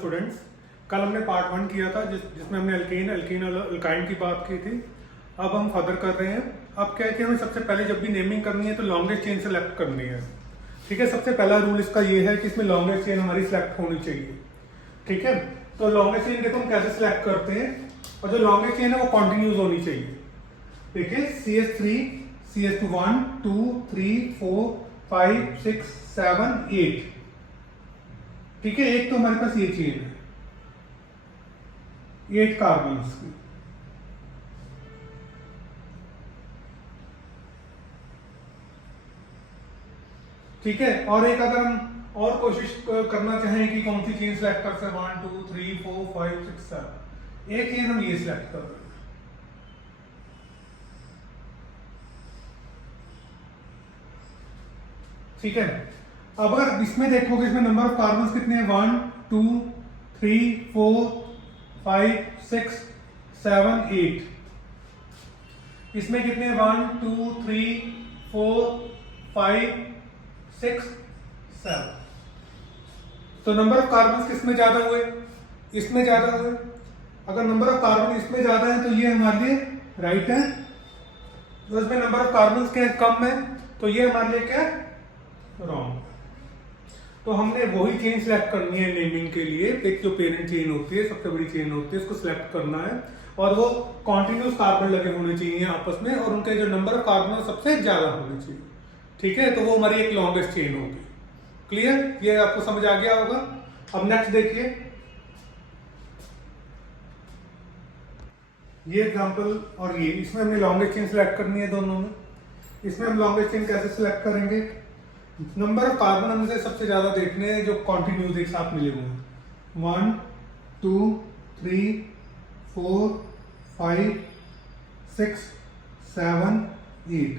Students, कल हमने part 1 किया था जिसमें हमने अल्कीन और अल्काइन की बात की थी। अब हम फर्दर कर रहे हैं। अब क्या है कि हमें सबसे पहले जब भी नेमिंग करनी है तो लॉन्गेस्ट चेन सेलेक्ट करनी है। ठीक है, सबसे पहला रूल इसका ये है कि इसमें लॉन्गेस्ट चेन हमारी सिलेक्ट होनी चाहिए। ठीक है, तो लॉन्गेस्ट चेन देखो हम कैसे सिलेक्ट करते हैं, और जो लॉन्गेस्ट चेन है वो कॉन्टिन्यूस होनी चाहिए। देखिए CS3 CS2 1 2 3 4 5 6 7 8। ठीक है, एक तो हमारे पास ये चेन है 8 कार्बन की। ठीक है, और एक अगर हम और कोशिश करना चाहें कि कौन सी चेन सिलेक्ट कर सकते 1 2 3 4 5 6 7, एक चेन हम ये सिलेक्ट कर रहे हैं। ठीक है, अब अगर इसमें देखोगे इसमें नंबर ऑफ कार्बन कितने हैं 1 2 3 4 5 6 7 8। इसमें कितने 1 2 3 4 5 6 7। तो नंबर ऑफ कार्बन किसमें ज्यादा हुए, इसमें ज्यादा हुए। अगर नंबर ऑफ कार्बन इसमें ज्यादा है तो ये हमारे लिए राइट है, तो इसमें नंबर ऑफ कार्बन के कम है तो ये हमारे लिए क्या है, रॉन्ग। तो हमने वही चेन सिलेक्ट करनी है नेमिंग के लिए। एक जो पेरेंट चेन होती है, सबसे बड़ी चेन होती है, उसको सिलेक्ट करना है और वो कॉन्टिन्यूस कार्बन लगे होने चाहिए आपस में, और उनके जो नंबर ऑफ कार्बन सबसे ज्यादा होने चाहिए। ठीक है, तो वो हमारी एक लॉन्गेस्ट चेन होगी। क्लियर, ये आपको समझ आ गया होगा। अब नेक्स्ट देखिए, ये एग्जांपल और ये, इसमें हमने लॉन्गेस्ट चेन सिलेक्ट करनी है दोनों में। इसमें हम लॉन्गेस्ट चेन कैसे सिलेक्ट करेंगे, नंबर ऑफ कार्बन हमें सबसे ज्यादा देखने हैं जो कॉन्टिन्यूस एक साथ मिले हुए हैं 1 2 3 4 5 6 7 8।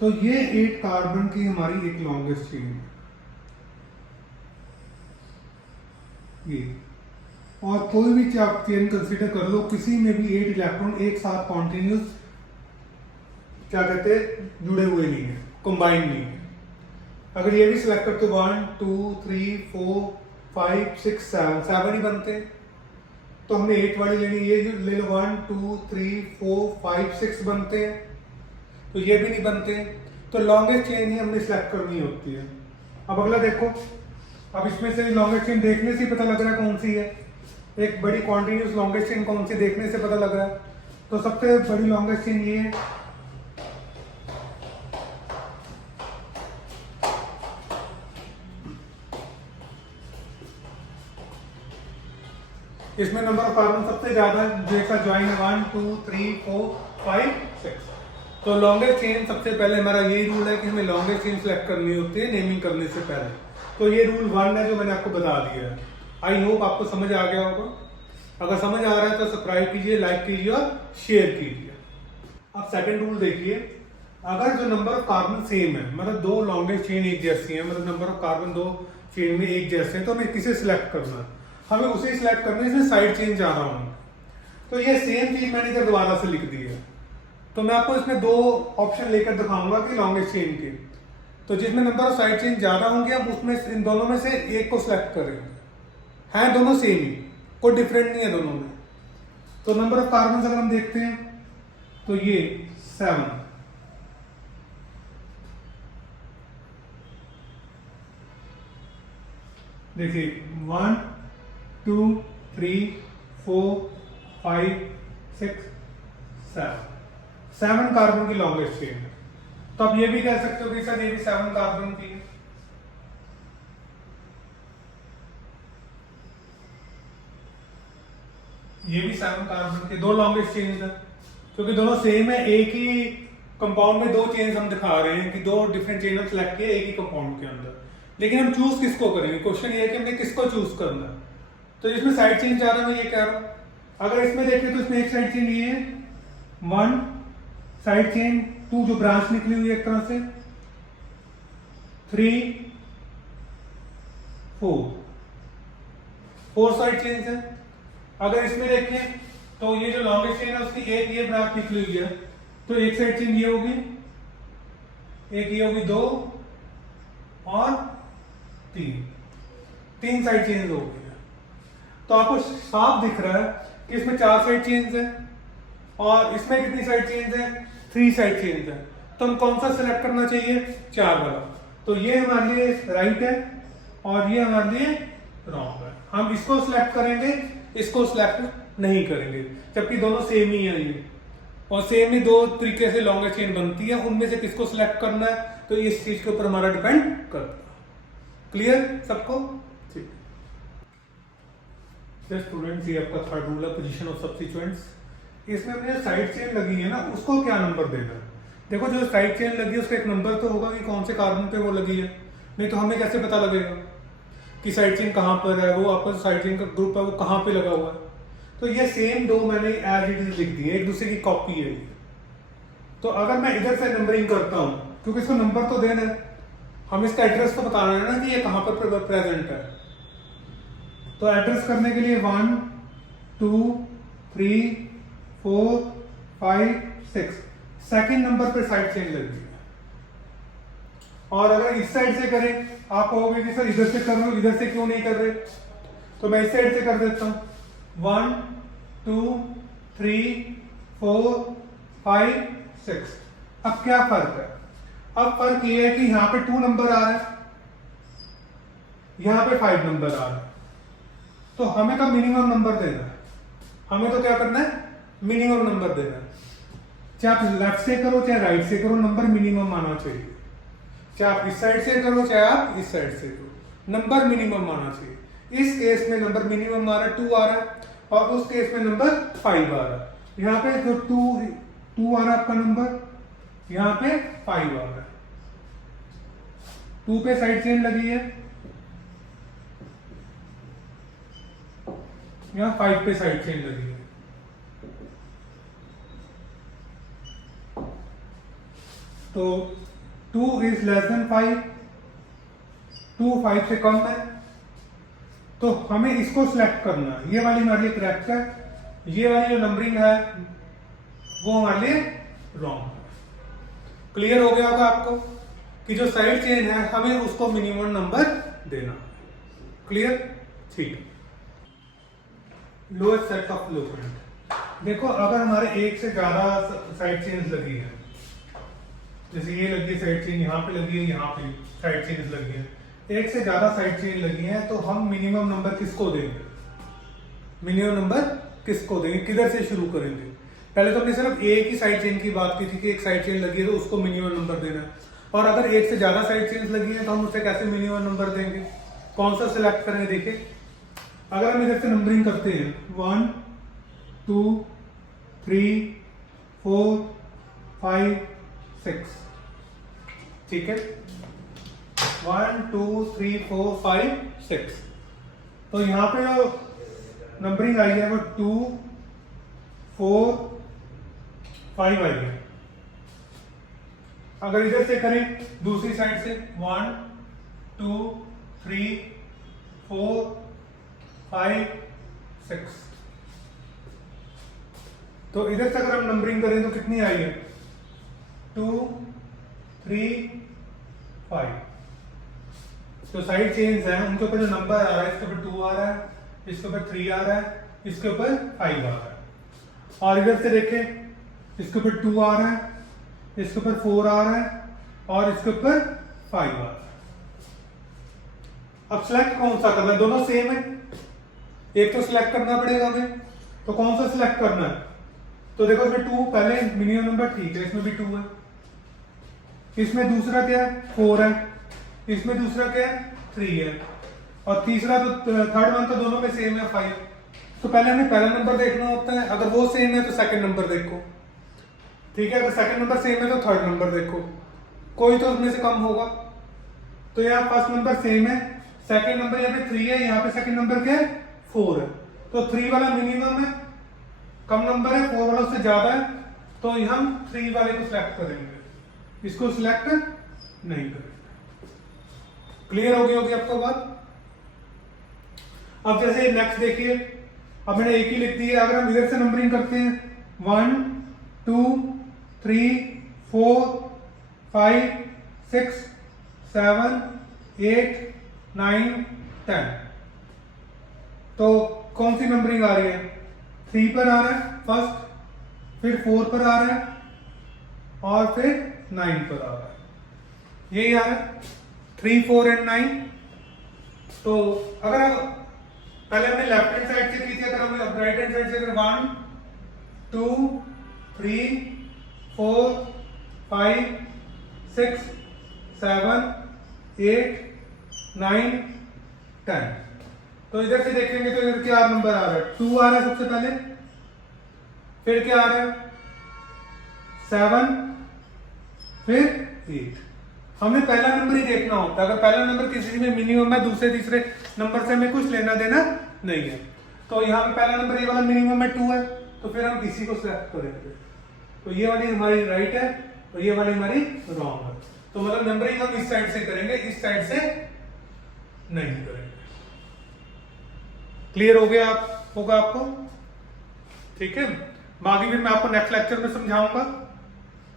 तो ये 8 कार्बन की हमारी एक लॉन्गेस्ट चेन है ये। और कोई भी आप चेन कंसीडर कर लो, किसी में भी 8 इलेक्ट्रॉन एक साथ कॉन्टिन्यूस क्या कहते हैं जुड़े हुए नहीं है, कंबाइन नहीं है। अगर ये भी सिलेक्ट करते 1 2 3 4 5 6 7 ही बनते हैं, तो हमने 8 वाली लेनी, ये ले लो 1 2 3 4 5 6 बनते हैं, तो ये भी नहीं बनते। तो लॉन्गेस्ट चेन ही हमने सिलेक्ट करनी होती है। अब अगला देखो, अब इसमें से लॉन्गेस्ट चेन देखने से पता लग रहा है कौन सी है, एक बड़ी कॉन्टिन्यूस लॉन्गेस्ट चेन कौन सी देखने से पता लग रहा है। तो सबसे बड़ी लॉन्गेस्ट चेन ये है। इसमें नंबर ऑफ कार्बन सबसे ज्यादा जो एक साथ ज्वाइन है 1 2 3 4 5 6। तो लॉन्गेस्ट चेन सबसे पहले हमारा यही रूल है कि हमें लॉन्गेस्ट चेन सिलेक्ट करनी होती है नेमिंग करने से पहले। तो ये रूल 1 है जो मैंने आपको बता दिया है। आई होप आपको समझ आ गया होगा। अगर समझ आ रहा है तो सब्सक्राइब कीजिए, लाइक कीजिए और शेयर कीजिए। अब सेकंड रूल देखिए, अगर जो नंबर ऑफ कार्बन सेम है, मतलब दो लॉन्गेस्ट चेन एक जैसी है, मतलब नंबर ऑफ कार्बन दो चेन में एक जैसे हैं, तो हमें किसे सिलेक्ट करना है, हमें उसे सिलेक्ट करना है जिसमें साइड चेन ज्यादा होंगे। तो ये सेम चीज मैंने इधर दोबारा से लिख दी है। तो मैं आपको इसमें दो ऑप्शन लेकर दिखाऊंगा कि लॉन्गेस्ट चेन के, तो जिसमें नंबर ऑफ साइड चेन ज्यादा होंगे हम उसमें इन दोनों में से एक को सिलेक्ट करेंगे। हैं दोनों सेम ही, कोई डिफरेंट नहीं है दोनों में। तो नंबर ऑफ कार्बन अगर हम देखते हैं तो ये 7, देखिए 1 2 3 4 5 6 7 कार्बन की लॉन्गेस्ट चेन है। तो आप ये भी कह सकते हो कि सर ये भी 7 कार्बन की है। ये भी 7 कार्बन के दो लॉन्गेस्ट चेन है, क्योंकि दोनों सेम है। एक ही कंपाउंड में दो चेन हम दिखा रहे हैं कि दो डिफरेंट चेन हम सिलेक्ट किए एक ही कंपाउंड के अंदर, लेकिन हम चूज किसको करेंगे, क्वेश्चन ये है कि हमने किसको चूज करना है। तो इसमें साइड चेन ज्यादा मैं ये कह रहा हूं। अगर इसमें देखें तो इसमें एक साइड चेन ये है 1 साइड चेन, 2 जो ब्रांच निकली हुई है एक तरह से, 3 4 साइड चेन है। अगर इसमें देखें तो ये जो लॉन्गेस्ट चेन है उसकी एक ये ब्रांच निकली हुई है, तो एक साइड चेन ये होगी, एक ये होगी 2 और 3 साइड चेंज हो गई है। तो आपको साफ दिख रहा है कि इसमें 4 साइड चेन्स है और इसमें कितनी साइड चेन्स है, 3 साइड चेन्स है। तो हम कौन सा सिलेक्ट करना चाहिए, 4 वाला। तो ये हमारे लिए राइट है और ये हमारे लिए रॉन्ग है। हम इसको सिलेक्ट करेंगे, इसको सिलेक्ट नहीं करेंगे, जबकि दोनों सेम ही है ये, और सेम ही 2 तरीके से लॉन्गर चेन बनती है। उनमें से किसको सिलेक्ट करना है तो इस चीज के ऊपर हमारा डिपेंड करता है। क्लियर सबको? ठीक है स्टूडेंट्स, ये आपका थर्ड रूल है, पोजीशन ऑफ सब्स्टिट्यूएंट्स। इसमें अपने साइड चेन लगी है ना, उसको क्या नंबर देना है। देखो जो साइड चेन लगी है उसका एक नंबर तो होगा कि कौन से कार्बन पे वो लगी है, नहीं तो हमें कैसे पता लगेगा कि साइड चेन कहाँ पर है, वो आपका साइड चेन का ग्रुप है वो कहाँ पे लगा हुआ है। तो ये सेम 2 मैंने एज इट इज लिख दी है, एक दूसरे की कॉपी है। तो अगर मैं इधर से नंबरिंग करता हूँ, क्योंकि इसको नंबर तो देना है, हम इसका एड्रेस तो बताना है ना कि ये कहाँ पर प्रेजेंट है। तो एड्रेस करने के लिए 1 2 3 4 5 6 सेकेंड नंबर पे साइड चेन लगी है। और अगर इस साइड से करें, आप कहोगे कि सर इधर से कर रहे हो, इधर से क्यों नहीं कर रहे, तो मैं इस साइड से कर देता हूं। 1 2 3 4 5 6। अब क्या फर्क है, अब फर्क ये है कि यहां पे 2 नंबर आ रहा है, यहां पे 5 नंबर आ रहा है। तो हमें तो मिनिमम नंबर देना है, हमें तो क्या करना है, मिनिमम नंबर देना है। चाहे आप लेफ्ट से करो चाहे राइट से करो, नंबर मिनिमम आना चाहिए। चाहे आप इस साइड से करो चाहे आप इस साइड से करो, नंबर मिनिमम आना चाहिए। इस केस में नंबर मिनिमम आ रहा है 2 आ रहा है, और उस केस में नंबर 5 आ रहा है। यहाँ पे जो 2 आ रहा है आपका नंबर, यहाँ पे 5 आ रहा है। 2 पे साइड चेन लगी है, यहाँ 5 पे साइड चेन लगी है। तो 2 इज लेस देन 5, 2 5 से कम है, तो हमें इसको सिलेक्ट करना है। ये वाली हमारे लिए करेक्ट है, ये वाली जो नंबरिंग है वो हमारे लिए रॉन्ग है। क्लियर हो गया होगा आपको कि जो साइड चेन है हमें उसको मिनिमम नंबर देना। क्लियर? ठीक। Lowest set of blueprint. देखो अगर हमारे एक से ज्यादा साइड चेन्स लगी है, जैसे ये लगी है साइड चेन, यहाँ पे लगी है, यहाँ पे साइड चेन लगी है, एक से ज्यादा साइड चेन लगी है, तो हम मिनिमम नंबर किसको देंगे, मिनिमम नंबर किसको देंगे, किधर से शुरू करेंगे। पहले तो हमने सिर्फ एक ही साइड चेन की बात की थी कि एक साइड चेन लगी है तो उसको मिनिमम नंबर देना है, और अगर एक से ज्यादा साइड चेन्स लगी है तो हम उसे कैसे मिनिमम नंबर देंगे, कौन सा सिलेक्ट करेंगे। देखिए अगर हम इधर से नंबरिंग करते हैं 1 2 3 4 5 6, ठीक है, 1 2 3 4 5 6। तो यहां पे जो नंबरिंग आई है वो 2 4 5 आई है। अगर इधर से करें दूसरी साइड से 1 2 3 4 5 6, तो इधर से अगर हम नंबरिंग करें तो कितनी आई है 2 3 5। तो साइड चेन्स हैं उनके ऊपर जो नंबर आ रहा है, इसके ऊपर 2 आ रहा है, इसके ऊपर 3 आ रहा है, इसके ऊपर 5 आ रहा है। और इधर से देखें इसके ऊपर 2 आ रहा है, इसके ऊपर 4 आ रहा है, और इसके ऊपर 5 आ रहा है। अब सिलेक्ट कौन सा करना है, दोनों सेम है, एक तो सिलेक्ट करना पड़ेगा हमें, तो कौन सा सिलेक्ट करना है। तो देखो इसमें 2 पहले मिनिमम नंबर ठीक है, इसमें भी 2 है, इसमें दूसरा क्या है 4 है, इसमें दूसरा क्या है 3 है, और तीसरा तो थर्ड वन तो दोनों में सेम है 5। तो पहले हमें पहला नंबर देखना होता है, अगर वो सेम है तो सेकंड नंबर देखो, ठीक है, अगर सेकंड नंबर सेम है तो थर्ड नंबर देखो, कोई तो उसमें से कम होगा। तो यहाँ फर्स्ट नंबर सेम है, सेकंड नंबर यहाँ पे 3 है, यहाँ पे सेकंड नंबर क्या है 4 है, तो 3 वाला मिनिमम है, कम नंबर है, 4 वाला उससे ज्यादा है, तो हम 3 वाले को सिलेक्ट करेंगे, इसको सिलेक्ट नहीं करेंगे। क्लियर हो गई होगी आपको बात। अब जैसे नेक्स्ट देखिए, अब मैंने एक ही लिख दी है, अगर हम इधर से नंबरिंग करते हैं 1 2 3 4 5 6 7 8 9 10, तो कौन सी नंबरिंग आ रही है? 3 पर आ रहा है फर्स्ट, फिर 4 पर आ रहा है और फिर 9 पर आ रहा है। यही आ रहा है 3, 4 एंड 9। तो अगर हम पहले हमने लेफ्ट हैंड साइड से की थी, अगर हमने राइट हैंड साइड से अगर 1 2 3 4 5 6 7 8 9 10, तो इधर से देखेंगे तो इधर क्या नंबर आ रहा है? 2 आ रहा है सबसे पहले, फिर क्या आ रहा है? 7, फिर 8। हमने पहला नंबर ही देखना होता है। अगर पहला नंबर किसी में मिनिमम है, दूसरे तीसरे नंबर से हमें कुछ लेना देना नहीं है। तो यहाँ पे पहला नंबर ये वाला मिनिमम में 2 है, तो फिर हम इसी को सिलेक्ट करेंगे। तो ये वाली हमारी राइट है और ये वाली हमारी रॉन्ग है। तो मतलब नंबरिंग हम इस साइड से करेंगे, इस साइड से नहीं करेंगे। क्लियर हो गया होगा आपको? ठीक है, बाकी फिर मैं आपको नेक्स्ट लेक्चर में समझाऊंगा।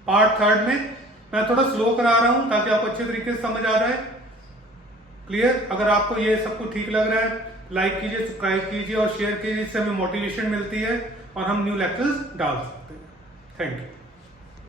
पार्ट 3 में मैं थोड़ा स्लो करा रहा हूं ताकि आपको अच्छे तरीके से समझ आ जाए। क्लियर? अगर आपको ये सब कुछ ठीक लग रहा है, लाइक कीजिए, सब्सक्राइब कीजिए और शेयर कीजिए, इससे हमें मोटिवेशन मिलती है और हम न्यू लेक्चर्स डाल सकते हैं। Thank you.